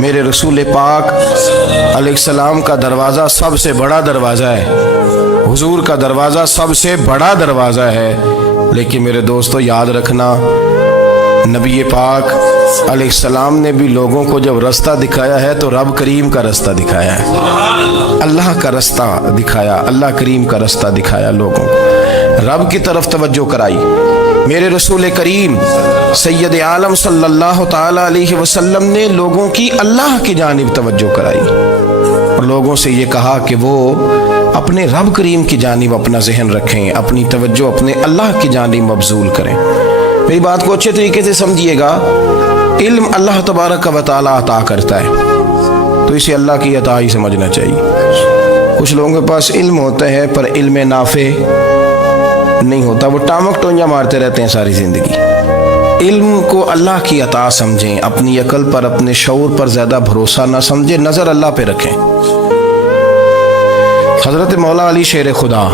میرے رسول پاک علیہ السلام کا دروازہ سب سے بڑا دروازہ ہے، حضور کا دروازہ سب سے بڑا دروازہ ہے، لیکن میرے دوستو یاد رکھنا، نبی پاک علیہ السلام نے بھی لوگوں کو جب رستہ دکھایا ہے تو رب کریم کا رستہ دکھایا ہے، اللہ کا رستہ دکھایا، اللہ کریم کا رستہ دکھایا، لوگوں کو رب کی طرف توجہ کرائی۔ میرے رسول کریم سید عالم صلی اللہ تعالی علیہ وسلم نے لوگوں کی اللہ کی جانب توجہ کرائی اور لوگوں سے یہ کہا کہ وہ اپنے رب کریم کی جانب اپنا ذہن رکھیں، اپنی توجہ اپنے اللہ کی جانب مبذول کریں۔ میری بات کو اچھے طریقے سے سمجھیے گا، علم اللہ تبارک و تعالی عطا کرتا ہے تو اسے اللہ کی عطا ہی سمجھنا چاہیے۔ کچھ لوگوں کے پاس علم ہوتا ہے پر علم نافع نہیں ہوتا، وہ ٹامک ٹونجا مارتے رہتے ہیں ساری زندگی۔ علم کو اللہ کی عطا سمجھیں، اپنی عقل پر اپنے شعور پر زیادہ بھروسہ نہ سمجھیں، نظر اللہ پہ رکھیں۔ حضرت مولا علی شیر خدا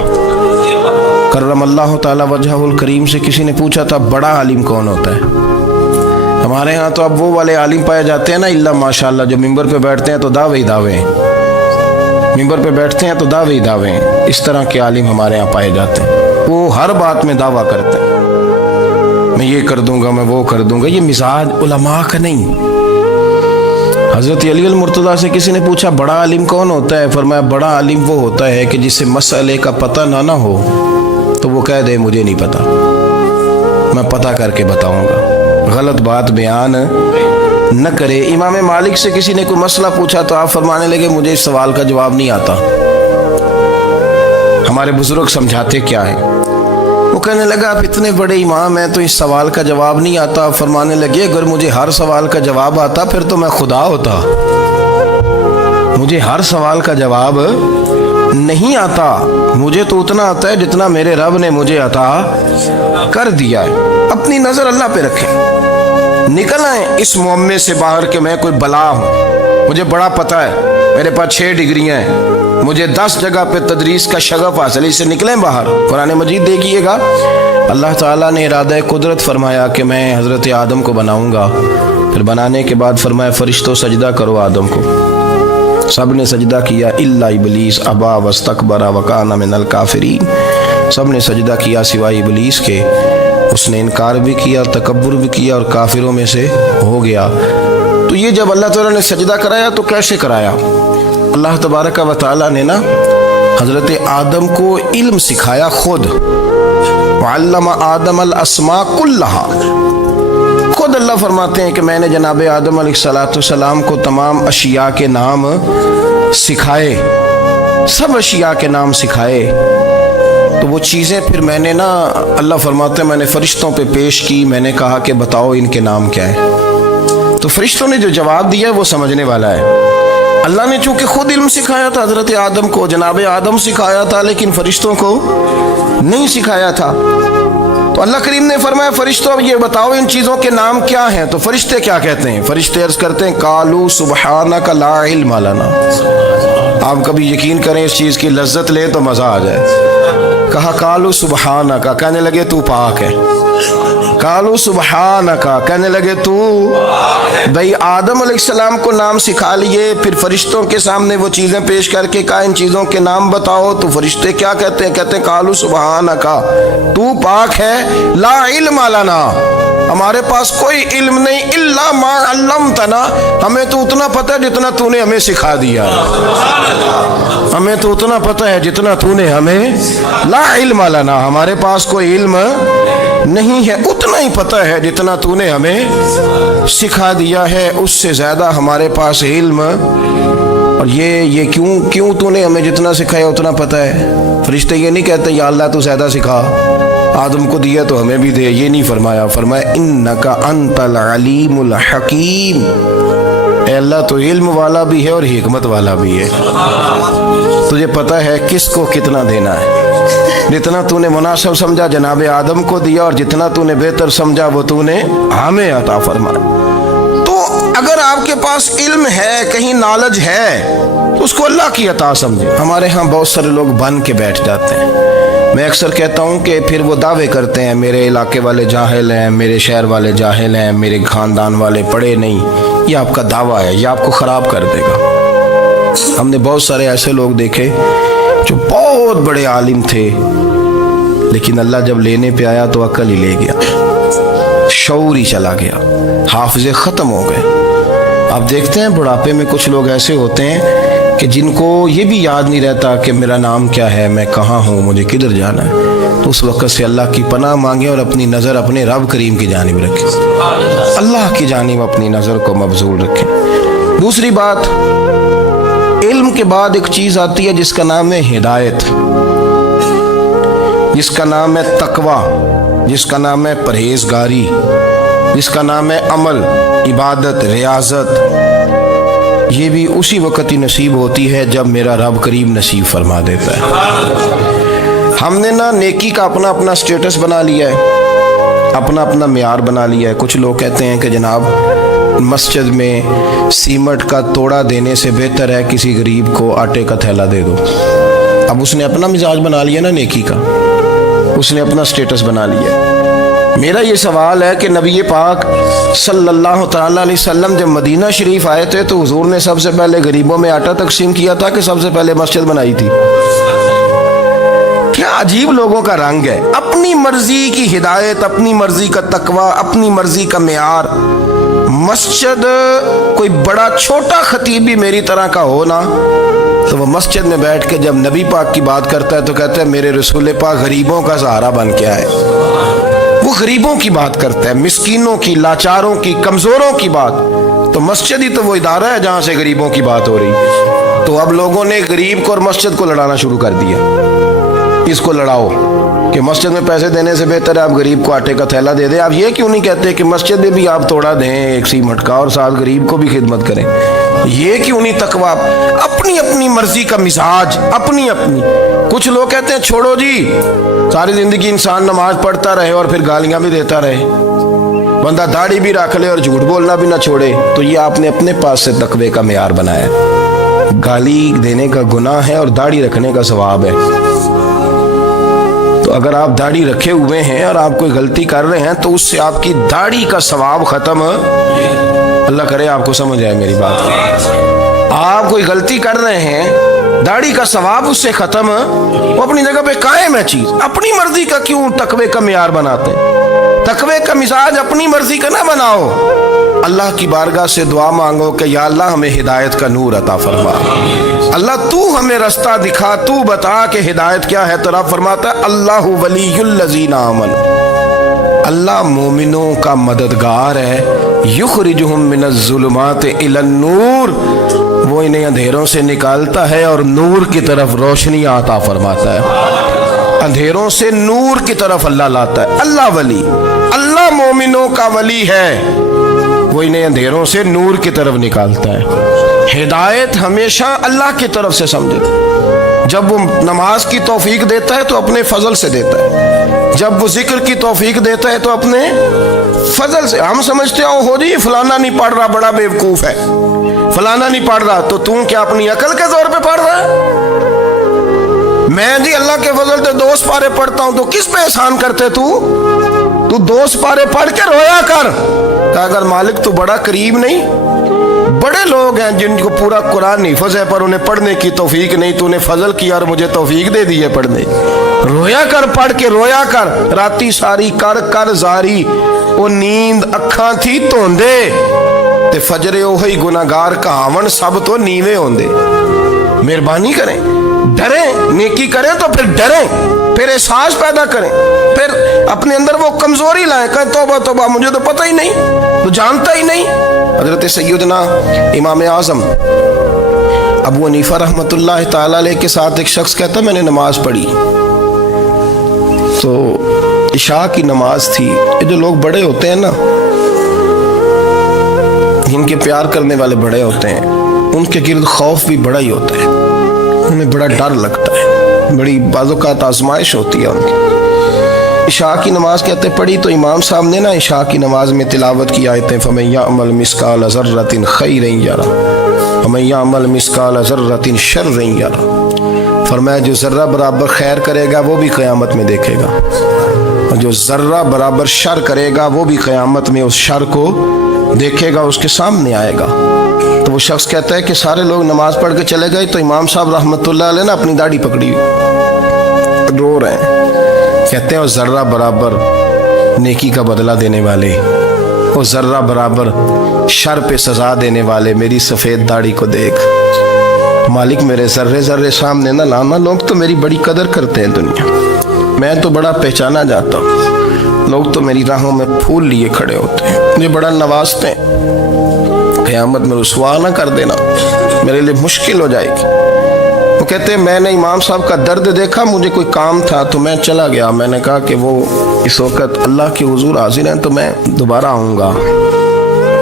کرم اللہ تعالی وجہہ الکریم سے کسی نے پوچھا تھا بڑا عالم کون ہوتا ہے؟ ہمارے ہاں تو اب وہ والے عالم پائے جاتے ہیں نا، اللہ ماشاءاللہ، جو ممبر پہ بیٹھتے ہیں تو دعوے ہی دعوے ہیں، ممبر پہ بیٹھتے ہیں تو دعوے ہی دعوے ہیں، اس طرح کے عالم ہمارے ہاں پائے جاتے ہیں۔ وہ ہر بات میں دعویٰ کرتے ہیں، میں یہ کر دوں گا، میں وہ کر دوں گا۔ یہ مزاج علماء کا نہیں۔ حضرت علی المرتضیٰ سے کسی نے پوچھا بڑا عالم کون ہوتا ہے؟ فرمایا بڑا عالم وہ ہوتا ہے کہ جسے مسئلے کا پتہ نہ ہو تو وہ کہہ دے مجھے نہیں پتا، میں پتہ کر کے بتاؤں گا، غلط بات بیان نہ کرے۔ امام مالک سے کسی نے کوئی مسئلہ پوچھا تو آپ فرمانے لگے مجھے اس سوال کا جواب نہیں آتا۔ ہمارے بزرگ سمجھاتے کیا ہے؟ وہ کہنے لگا آپ اتنے بڑے امام ہیں تو اس سوال کا جواب نہیں آتا۔ فرمانے لگے اگر مجھے ہر سوال کا جواب آتا پھر تو میں خدا ہوتا، مجھے ہر سوال کا جواب نہیں آتا، مجھے تو اتنا آتا ہے جتنا میرے رب نے مجھے عطا کر دیا ہے۔ اپنی نظر اللہ پہ رکھیں، نکل آئیں اس معمے سے باہر کہ میں کوئی بلا ہوں، مجھے بڑا پتہ ہے، میرے پاس 6 ڈگریاں ہیں، مجھے 10 جگہ پہ تدریس کا شغف حاصل ہے، اس سے نکلیں باہر۔ قرآن مجید دیکھیے گا، اللہ تعالیٰ نے ارادہ قدرت فرمایا کہ میں حضرت آدم کو بناؤں گا، پھر بنانے کے بعد فرمایا فرشتوں سجدہ کرو آدم کو، سب نے سجدہ کیا الا ابلیس ابا واستکبر وکان من الکافرین، سب نے سجدہ کیا سوائے ابلیس کے، اس نے انکار بھی کیا، تکبر بھی کیا اور کافروں میں سے ہو گیا۔ تو یہ جب اللہ تعالیٰ نے سجدہ کرایا تو کیسے کرایا؟ اللہ تبارک و تعالیٰ نے نا حضرت آدم کو علم سکھایا خود، وعلم آدم الاسماء کلہا، خود اللہ فرماتے ہیں کہ میں نے جناب آدم علیہ السلام کو تمام اشیاء کے نام سکھائے، سب اشیاء کے نام سکھائے۔ تو وہ چیزیں پھر میں نے نا، اللہ فرماتے ہیں میں نے فرشتوں پہ پیش کی، میں نے کہا کہ بتاؤ ان کے نام کیا ہے، تو فرشتوں نے جو جواب دیا وہ سمجھنے والا ہے۔ اللہ نے چونکہ خود علم سکھایا تھا حضرت آدم کو، جناب آدم سکھایا تھا، لیکن فرشتوں کو نہیں سکھایا تھا۔ تو اللہ کریم نے فرمایا فرشتوں اب یہ بتاؤ ان چیزوں کے نام کیا ہیں؟ تو فرشتے کیا کہتے ہیں؟ فرشتے عرض کرتے ہیں قالوا سبحانک لا علم لنا۔ آپ کبھی یقین کریں اس چیز کی لذت لیں تو مزہ آ جائے۔ کہا قالوا سبحانک، کہنے لگے تو پاک ہے، قالوا سبحانک، کہنے لگے تو بھائی آدم علیہ السلام کو نام سکھا لیے، پھر فرشتوں کے سامنے وہ چیزیں پیش کر کے کہا ان چیزوں کے نام بتاؤ، تو فرشتے کیا کہتے ہیں؟ کہتے ہیں قالوا سبحانک، تو پاک ہے، لا علم لنا، ہمارے پاس کوئی علم نہیں، الا ما علمتنا، ہمیں تو اتنا پتہ ہے جتنا تو نے ہمیں سکھا دیا، ہمیں تو اتنا پتہ ہے جتنا تو نے ہمیں، لا علم لنا، ہمارے پاس کوئی علم نہیں ہے، اتنا ہی پتہ ہے جتنا تو نے ہمیں سکھا دیا ہے، اس سے زیادہ ہمارے پاس علم۔ اور یہ کیوں تو نے ہمیں جتنا سکھایا اتنا پتہ ہے؟ فرشتے یہ نہیں کہتے یا اللہ تو زیادہ سکھا، آدم کو دیا تو ہمیں بھی دے، یہ نہیں فرمایا، فرمایا انک انت العلیم الحکیم، اے اللہ تو علم والا بھی ہے اور حکمت والا بھی ہے، تجھے پتہ ہے کس کو کتنا دینا ہے، جتنا تو نے مناسب سمجھا جناب آدم کو دیا، اور جتنا تو نے بہتر سمجھا وہ تو نے ہمیں عطا فرمایا۔ تو اگر آپ کے پاس علم ہے، کہیں نالج ہے، اس کو اللہ کی عطا سمجھے۔ ہمارے ہاں بہت سارے لوگ بن کے بیٹھ جاتے ہیں، میں اکثر کہتا ہوں کہ پھر وہ دعوے کرتے ہیں میرے علاقے والے جاہل ہیں، میرے شہر والے جاہل ہیں، میرے خاندان والے پڑھے نہیں، یہ آپ کا دعویٰ ہے، یہ آپ کو خراب کر دے گا۔ ہم نے بہت سارے ایسے لوگ دیکھے جو بہت بڑے عالم تھے، لیکن اللہ جب لینے پہ آیا تو عقل ہی لے گیا، شعور ہی چلا گیا، حافظے ختم ہو گئے۔ آپ دیکھتے ہیں بڑھاپے میں کچھ لوگ ایسے ہوتے ہیں کہ جن کو یہ بھی یاد نہیں رہتا کہ میرا نام کیا ہے، میں کہاں ہوں، مجھے کدھر جانا ہے۔ تو اس وقت سے اللہ کی پناہ مانگیں اور اپنی نظر اپنے رب کریم کی جانب رکھیں، اللہ کی جانب اپنی نظر کو مبذول رکھیں۔ دوسری بات، علم کے بعد ایک چیز آتی ہے جس کا نام ہے ہدایت، جس کا نام ہے تقویٰ، جس کا نام ہے پرہیزگاری، جس کا نام ہے عمل، عبادت، ریاضت۔ یہ بھی اسی وقت ہی نصیب ہوتی ہے جب میرا رب کریم نصیب فرما دیتا ہے۔ ہم نے نا نیکی کا اپنا اپنا سٹیٹس بنا لیا ہے، اپنا اپنا معیار بنا لیا ہے۔ کچھ لوگ کہتے ہیں کہ جناب مسجد میں سیمنٹ کا توڑا دینے سے بہتر ہے کسی غریب کو آٹے کا تھیلا دے دو۔ اب اس نے اپنا مزاج بنا لیا نا نیکی کا، اس نے اپنا سٹیٹس بنا لیا ہے۔ میرا یہ سوال ہے کہ نبی پاک صلی اللہ تعالیٰ علیہ وسلم جب مدینہ شریف آئے تھے تو حضور نے سب سے پہلے غریبوں میں آٹا تقسیم کیا تھا کہ سب سے پہلے مسجد بنائی تھی؟ کیا عجیب لوگوں کا رنگ ہے، اپنی مرضی کی ہدایت، اپنی مرضی کا تقویٰ، اپنی مرضی کا معیار۔ مسجد کوئی بڑا چھوٹا خطیب بھی میری طرح کا ہو نا تو وہ مسجد میں بیٹھ کے جب نبی پاک کی بات کرتا ہے تو کہتا ہے میرے رسول پاک غریبوں کا سہارا بن کے آئے۔ وہ غریبوں کی بات کرتا ہے، مسکینوں کی، لاچاروں کی، کمزوروں کی بات۔ تو مسجد ہی تو وہ ادارہ ہے جہاں سے غریبوں کی بات ہو رہی۔ تو اب لوگوں نے غریب کو اور مسجد کو لڑانا شروع کر دیا، اس کو لڑاؤ کہ مسجد میں پیسے دینے سے بہتر ہے آپ غریب کو آٹے کا تھیلا دے دیں۔ آپ یہ کیوں نہیں کہتے کہ مسجد میں بھی آپ توڑا دیں ایک سیمنٹ کا اور ساتھ غریب کو بھی خدمت کریں؟ یہ کیوں نہیں تقویٰ؟ اپنی اپنی مرضی کا مزاج، اپنی اپنی۔ کچھ لوگ کہتے ہیں چھوڑو جی، ساری زندگی انسان نماز پڑھتا رہے اور پھر گالیاں بھی دیتا رہے، بندہ داڑھی بھی رکھ لے اور جھوٹ بولنا بھی نہ چھوڑے۔ تو یہ آپ نے اپنے پاس سے تقوی کا معیار بنایا۔ گالی دینے کا گناہ ہے اور داڑھی رکھنے کا ثواب ہے۔ تو اگر آپ داڑھی رکھے ہوئے ہیں اور آپ کوئی غلطی کر رہے ہیں تو اس سے آپ کی داڑھی کا ثواب ختم، اللہ کرے آپ کو سمجھ آئے میری بات۔ آپ کوئی غلطی کر رہے ہیں، داڑھی کا ثواب اس سے ختم، وہ اپنی جگہ پہ قائم ہے چیز۔ اپنی مرضی کا کیوں تقوی کا معیار بناتے ہیں؟ تقوی کا مزاج اپنی مرضی کا نہ بناؤ۔ اللہ کی بارگاہ سے دعا مانگو کہ یا اللہ ہمیں ہدایت کا نور عطا فرما، اللہ تو ہمیں رستہ دکھا، تو بتا کہ ہدایت کیا ہے۔ تو رب فرماتا ہے اللہ ولی الذین آمنوا، اللہ مومنوں کا مددگار ہے، یخرجہم من الظلمات الی النور، وہ انہیں اندھیروں سے نکالتا ہے اور نور کی طرف روشنی عطا فرماتا ہے۔ اندھیروں سے نور کی طرف اللہ لاتا ہے۔ اللہ ولی، اللہ مومنوں کا ولی ہے، وہ انہیں اندھیروں سے نور کی طرف نکالتا ہے۔ ہدایت ہمیشہ اللہ کی طرف سے سمجھے۔ جب وہ نماز کی توفیق دیتا ہے تو اپنے فضل سے دیتا ہے، جب وہ ذکر کی توفیق دیتا ہے تو اپنے فضل سے۔ ہم سمجھتے ہو جی فلانا نہیں پڑھ رہا بڑا بیوقوف ہے، فلانا نہیں پڑھ رہا، تو تم کیا اپنی عقل کے زور پہ پڑھ رہا ہے؟ میں جی اللہ کے فضل سے 2 سپارے پڑھتا ہوں، تو کس پہ احسان کرتے تو 2 سپارے پڑھ کے رویا کر کہ اگر مالک تو بڑا قریب نہیں۔ بڑے لوگ ہیں جن کو پورا قرآن حفظ ہے پر انہیں پڑھنے کی توفیق نہیں، تو انہیں فضل کیا اور مجھے توفیق دے دی ہے پڑھنے۔ رویا کر، پڑھ کے رویا کر، راتی ساری کر کر زاری، وہ نیند اکھاں تھی توندے تے فجرے اوہی گناہگار کہاون سب تو نیوے ہوندے۔ مہربانی کریں، ڈریں، نیکی کریں تو پھر ڈریں، پھر احساس پیدا کریں، پھر اپنے اندر وہ کمزوری لائیں کہ توبہ توبہ مجھے تو پتہ ہی نہیں، تو جانتا ہی نہیں۔ حضرت سیدنا امام اعظم ابو حنیفہ رحمۃ اللہ تعالی علیہ کے ساتھ ایک شخص کہتا میں نے نماز پڑھی، تو عشاء کی نماز تھی۔ یہ جو لوگ بڑے ہوتے ہیں نا، جن کے پیار کرنے والے بڑے ہوتے ہیں، ان کے گرد خوف بھی بڑا ہی ہوتا ہے، انہیں بڑا ڈر لگتا ہے، بڑی بعض اوقات آزمائش ہوتی ہے ان کی۔ عشاء کی نماز کہتے پڑھی تو امام صاحب نے نا عشاء کی نماز میں تلاوت کی آیتیں فَمَن يَعْمَلْ مِثْقَالَ ذَرَّةٍ خَيْرًا يَرَهُ وَمَن يَعْمَلْ مِثْقَالَ ذَرَّةٍ شَرًّا يَرَهُ، فرمایا جو ذرہ برابر خیر کرے گا وہ بھی قیامت میں دیکھے گا، اور جو ذرہ برابر شر کرے گا وہ بھی قیامت میں اس شر کو دیکھے گا اس کے سامنے آئے گا. تو وہ شخص کہتا ہے کہ سارے لوگ نماز پڑھ کے چلے گئے تو امام صاحب رحمۃ اللہ علیہ نے اپنی داڑھی پکڑی ہوئی رو رہے ہیں. کہتے ہیں اور ذرہ برابر نیکی کا بدلہ دینے والے، وہ ذرہ برابر شر پہ سزا دینے والے میری سفید داڑھی کو دیکھ. مالک میرے ذرے ذرے سامنے نہ لانا، لوگ تو میری بڑی قدر کرتے ہیں دنیا، میں تو بڑا پہچانا جاتا ہوں، لوگ تو میری راہوں میں پھول لیے کھڑے ہوتے ہیں، مجھے بڑا نوازتے ہیں. قیامت میں رسوا نہ کر دینا، میرے لیے مشکل ہو جائے گی. وہ کہتے ہیں میں نے امام صاحب کا درد دیکھا، مجھے کوئی کام تھا تو میں چلا گیا. میں نے کہا کہ وہ اس وقت اللہ کے حضور حاضر ہیں تو میں دوبارہ آؤں گا.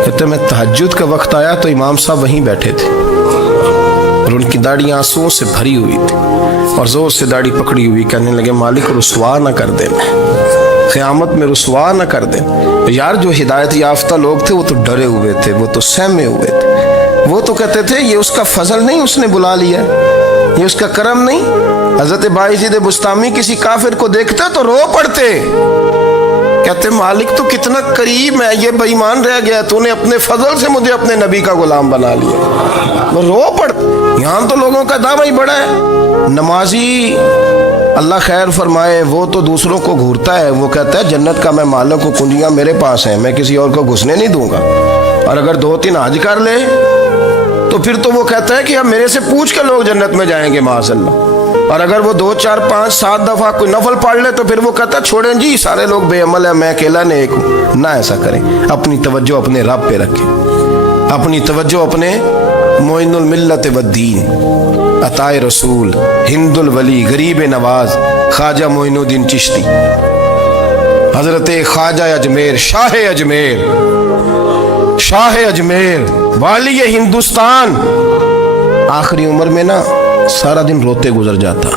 کہتے ہیں میں تہجد کا وقت آیا تو امام صاحب وہیں بیٹھے تھے اور ان کی داڑھی آنسوؤں سے بھری ہوئی تھی اور زور سے داڑھی پکڑی ہوئی. کہنے لگے مالک رسوا نہ کر دیں، قیامت میں رسوا نہ کر دیں. یار جو ہدایت یافتہ لوگ تھے وہ تو ڈرے ہوئے تھے، وہ تو سہمے ہوئے تھے، وہ تو کہتے تھے یہ اس کا فضل نہیں، اس نے بلا لیا، یہ اس کا کرم نہیں. حضرت باعزید بستامی کسی کافر کو دیکھتے تو رو پڑتے، کہتے مالک تو کتنا قریب ہے، یہ بے ایمان رہ گیا، تو نے اپنے فضل سے مجھے اپنے نبی کا غلام بنا لیا. وہ رو پڑتے. یہاں تو لوگوں کا دعویٰ ہی بڑا ہے. نمازی اللہ خیر فرمائے وہ تو دوسروں کو گھورتا ہے، وہ کہتا ہے جنت کا میں مالک ہوں، کنجیاں میرے پاس ہیں، میں کسی اور کو گھسنے نہیں دوں گا. اور اگر 2-3 حج کر لے تو پھر تو وہ کہتا ہے کہ اب میرے سے پوچھ کے لوگ جنت میں جائیں گے معاذ اللہ. اور اگر وہ 2 4 5 7 دفعہ کوئی نفل پڑھ لے تو پھر وہ کہتا ہے چھوڑیں جی سارے لوگ بے عمل ہیں، میں اکیلا نیک ہوں. نہ ایسا کریں، اپنی توجہ اپنے رب پہ رکھیں، اپنی توجہ اپنے معین الملت والدین، عطا رسول، ہند الولی، غریب نواز، خواجہ معین الدین چشتی، حضرت خواجہ اجمیر، شاہ اجمیر، شاہ اجمیر، والی ہندوستان. آخری عمر میں نا سارا دن روتے گزر جاتا،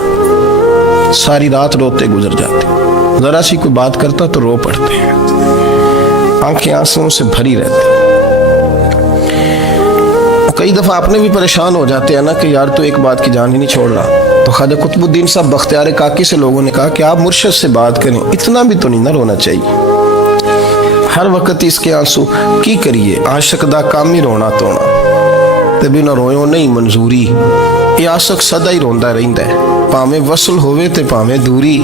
ساری رات روتے گزر جاتے، ذرا سی کوئی بات کرتا تو رو پڑتے ہیں، آنکھیں آنسوؤں سے بھری رہتی. کئی دفعہ آپ نے بھی پریشان ہو جاتے ہیں نا کہ یار تو ایک بات کی جان ہی نہیں چھوڑ رہا. تو خواجہ قطب الدین صاحب بختیار کاکی سے لوگوں نے کہا کہ آپ مرشد سے بات کریں، اتنا بھی تو نہیں نہ رونا چاہیے، ہر وقت اس کے آنسو کی کریے. عاشق دا کام ہی رونا تونا تے بنا رویوں نہیں منظوری. یہ عاشق سدا ہی روندا رہندا ہے، پاویں وصل ہوئے تے پاویں دوری.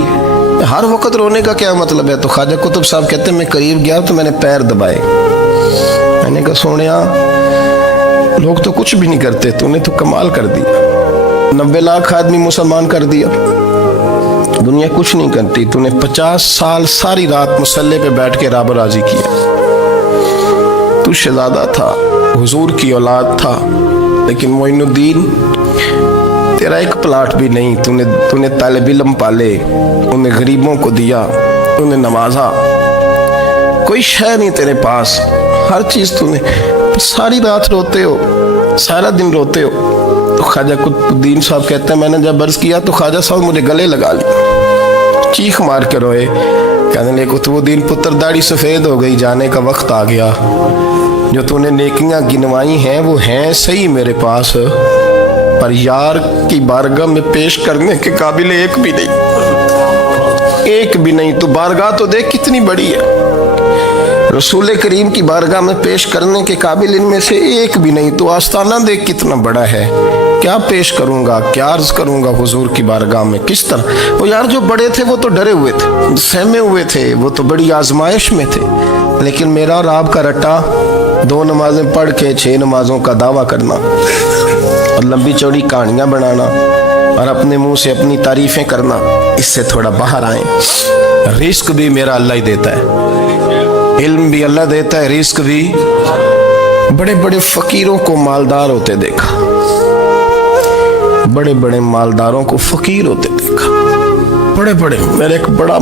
ہر وقت رونے کا کیا مطلب ہے؟ تو خواجہ قطب صاحب کہتے ہیں میں قریب گیا تو میں نے پیر دبائے، میں نے کہا سونیا لوگ تو کچھ بھی نہیں کرتے، تو نے تو کمال کر دیا. 90 لاکھ آدمی مسلمان کر دیا، دنیا کچھ نہیں کرتی. تو نے 50 سال ساری رات مسلح پہ بیٹھ کے رب راضی کیا. تو شہزادہ تھا، حضور کی اولاد تھا، لیکن معین الدین تیرا ایک پلاٹ بھی نہیں. تو نے طالب علم پالے، انہیں غریبوں کو دیا، انہیں نوازا، کوئی شے نہیں تیرے پاس، ہر چیز تو نے. ساری رات روتے ہو، سارا دن روتے ہو. تو خواجہ قطب الدین صاحب کہتے ہیں میں نے جب عرض کیا تو خواجہ صاحب مجھے گلے لگا لیا، چیخ مار کے روئے. کہنے لگے قطب الدین پتر داڑھی سفید ہو گئی، جانے کا وقت آ گیا. جو تو نے نیکیاں گنوائی ہیں وہ ہیں صحیح میرے پاس، پر یار کی بارگاہ میں پیش کرنے کے قابل ایک بھی نہیں، ایک بھی نہیں. تو بارگاہ تو دیکھ کتنی بڑی ہے، رسول کریم کی بارگاہ میں پیش کرنے کے قابل ان میں سے ایک بھی نہیں. تو آستانہ دیکھ کتنا بڑا ہے، کیا پیش کروں گا، کیا عرض کروں گا حضور کی بارگاہ میں، کس طرح. وہ یار جو بڑے تھے وہ تو ڈرے ہوئے تھے، سہمے ہوئے تھے، وہ تو بڑی آزمائش میں تھے. لیکن میرا اور آپ کا رٹا 2 نمازیں پڑھ کے 6 نمازوں کا دعویٰ کرنا اور لمبی چوڑی کہانیاں بنانا اور اپنے منہ سے اپنی تعریفیں کرنا، اس سے تھوڑا باہر آئیں. رزق بھی میرا اللہ ہی دیتا ہے، علم بھی اللہ دیتا ہے، رزق بھی. بڑے بڑے فقیروں کو مالدار ہوتے دیکھا، بڑے بڑے مالداروں کو فقیر ہوتے دیکھا. بڑے بڑے، میرے ایک بڑا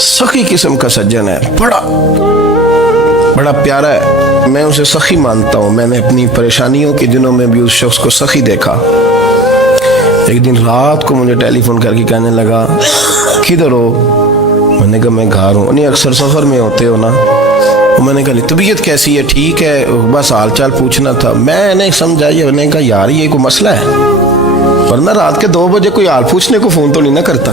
سخی قسم کا سجن ہے، بڑا پیارا ہے، میں اسے سخی مانتا ہوں. میں نے اپنی پریشانیوں کے دنوں میں بھی اس شخص کو سخی دیکھا. ایک دن رات کو مجھے ٹیلی فون کر کے کہنے لگا کدھر ہو؟ میں نے کہا میں گھر ہوں. نہیں اکثر سفر میں ہوتے ہو نا؟ میں نے کہا طبیعت کیسی ہے؟ ٹھیک ہے، بس حال چال پوچھنا تھا. میں نے سمجھائی، میں نے کہا یار یہ کوئی مسئلہ ہے، ورنہ رات کے 2 بجے کوئی حال پوچھنے کو فون تو نہیں نہ کرتا.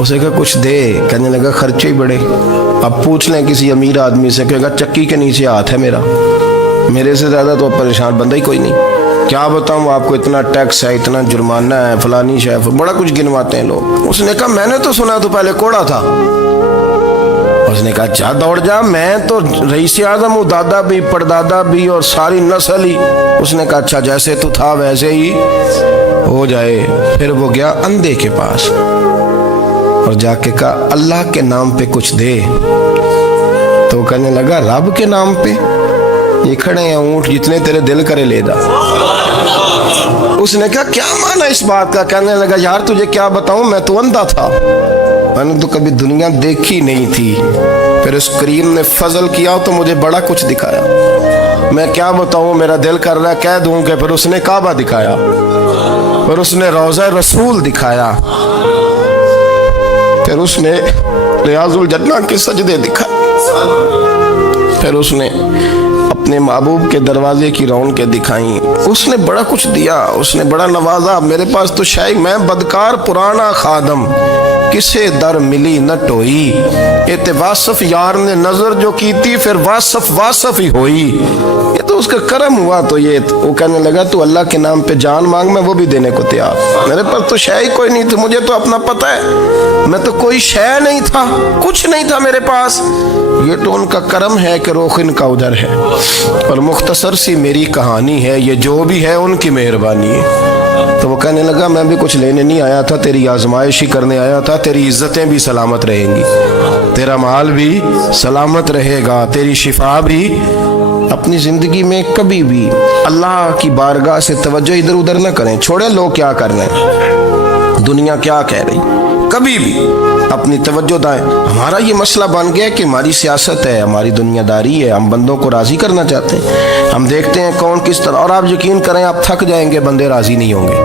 اسے کہا کچھ دے، کہنے لگا خرچے ہی بڑے، اب پوچھ لیں کسی امیر آدمی سے، کہے گا چکی کے نیچے ہاتھ ہے میرا، میرے سے زیادہ تو پریشان بندہ ہی کوئی نہیں، کیا بتاؤں آپ کو، اتنا ٹیکس ہے، اتنا جرمانہ ہے، فلانی شے، بڑا کچھ گنواتے ہیں لوگ۔ اس نے کہا میں نے تو سنا تو پہلے کوڑا تھا۔ اس نے کہا جا دوڑ جا، میں تو رئیس اعظم ہوں، دادا بھی پردادا بھی اور ساری نسل ہی۔ اس نے کہا اچھا جیسے تو تھا ویسے ہی ہو جائے۔ پھر وہ گیا اندھے کے پاس اور جا کے کہا اللہ کے نام پہ کچھ دے، تو کہنے لگا رب کے نام پہ؟ یہ کھڑے ہیں اونٹ جتنے تیرے دل کرے لے دا۔ اس نے کہا کیا معنی اس بات کا؟ کہنے لگا یار تجھے کیا بتاؤں، میں تو اندھا تھا، میں نے تو کبھی دنیا دیکھی نہیں تھی، پھر اس کریم نے فضل کیا تو مجھے بڑا کچھ دکھایا، میں کیا بتاؤں، میرا دل کر رہا ہے کہہ دوں کہ پھر اس نے کعبہ دکھایا، پھر اس نے روضہ رسول دکھایا، پھر اس نے ریاض الجنہ کے سجدے دکھائے، پھر اس نے اپنے محبوب کے دروازے کی رونقیں دکھائیں، اس نے بڑا کچھ دیا، اس نے بڑا نوازا۔ میرے پاس تو شاید میں بدکار پرانا خادم، کسے در ملی نہ ٹوئی، ایت واصف یار نے نظر جو کی تھی پھر واصف ہی ہوئی، یہ تو اس کا کرم ہوا۔ تو یہ وہ کہنے لگا تو اللہ کے نام پہ جان مانگ، میں وہ بھی دینے کو تیار، میرے پاس تو شے ہی کوئی نہیں تھی، مجھے تو اپنا پتہ ہے، میں تو کوئی شے نہیں تھا، کچھ نہیں تھا میرے پاس، یہ تو ان کا کرم ہے کہ رخ ان کا ادھر ہے، اور مختصر سی میری کہانی ہے، یہ جو بھی ہے ان کی مہربانی ہے۔ تو وہ کہنے لگا میں بھی کچھ لینے نہیں آیا تھا، تیری آزمائش ہی کرنے آیا تھا، تیری عزتیں بھی سلامت رہیں گی، تیرا مال بھی سلامت رہے گا، تیری شفا بھی۔ اپنی زندگی میں کبھی بھی اللہ کی بارگاہ سے توجہ ادھر ادھر نہ کریں، چھوڑیں لوگ کیا کر رہے ہیں، دنیا کیا کہہ رہی، کبھی بھی اپنی توجہ دائیں۔ ہمارا یہ مسئلہ بن گیا کہ ہماری سیاست ہے، ہماری دنیا داری ہے، ہم بندوں کو راضی کرنا چاہتے ہیں، ہم دیکھتے ہیں کون کس طرح، اور آپ یقین کریں آپ تھک جائیں گے، بندے راضی نہیں ہوں گے،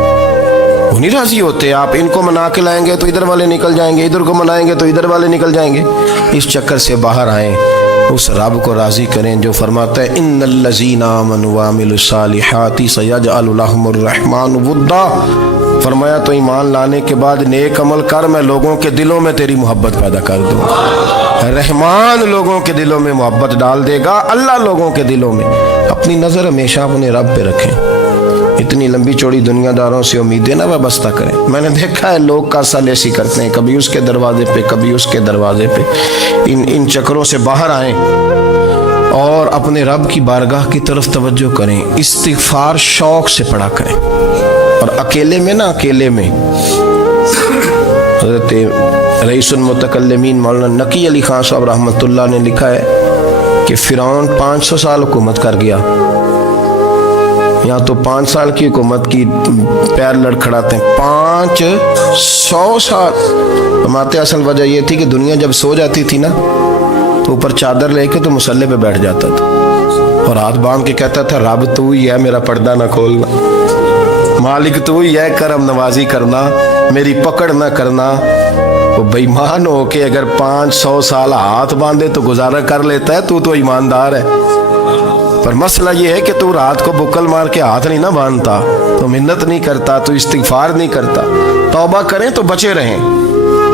وہ نہیں راضی ہوتے، آپ ان کو منا کے لائیں گے تو ادھر والے نکل جائیں گے، ادھر کو منائیں گے تو ادھر والے نکل جائیں گے۔ اس چکر سے باہر آئیں، اس رب کو راضی کریں جو فرماتا ہے ان الذین آمنوا وعملوا الصالحات سیجعل لهم الرحمن ودا۔ فرمایا تو ایمان لانے کے بعد نیک عمل کر، میں لوگوں کے دلوں میں تیری محبت پیدا کر دوں۔ رحمان لوگوں کے دلوں میں محبت ڈال دے گا، اللہ لوگوں کے دلوں میں۔ اپنی نظر ہمیشہ اپنے رب پہ رکھیں، اتنی لمبی چوڑی دنیا داروں سے امیدیں نہ وابستہ کریں۔ میں نے دیکھا ہے لوگ کاسا لیسی کرتے ہیں، کبھی اس کے دروازے پہ کبھی اس کے دروازے پہ، ان چکروں سے باہر آئیں اور اپنے رب کی بارگاہ کی طرف توجہ کریں، استغفار شوق سے پڑھا کریں، اور اکیلے میں نہ، اکیلے میں حضرت رئیس المتکلمین مولانا نقی علی خان صاحب رحمۃ اللہ نے لکھا ہے کہ فرعون 500 سال حکومت کر گیا، یہاں تو 5 سال کی حکومت کی پیر لڑکھڑاتے ہیں، 500 سال۔ ہمارے اصل وجہ یہ تھی کہ دنیا جب سو جاتی تھی نا تو اوپر چادر لے کے تو مصلے پہ بیٹھ جاتا تھا اور ہاتھ باندھ کے کہتا تھا رب تو ہی ہے، میرا پردہ نہ کھولنا، مالک تو ہی ہے، کرم نوازی کرنا، میری پکڑ نہ کرنا۔ وہ بے ایمان ہو کے اگر 500 سال ہاتھ باندھے تو گزارا کر لیتا ہے، تو ایماندار ہے، پر مسئلہ یہ ہے کہ تو رات کو بکل مار کے ہاتھ نہیں نہ باندھتا، تو منت نہیں کرتا، تو استغفار نہیں کرتا۔ توبہ کریں تو بچے رہیں۔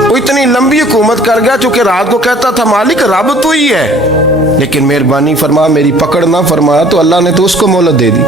وہ اتنی لمبی حکومت کر گیا چونکہ رات کو کہتا تھا مالک رب تو ہی ہے، لیکن مہربانی فرما، میری پکڑ نہ فرمایا، تو اللہ نے تو اس کو مہلت دے دی۔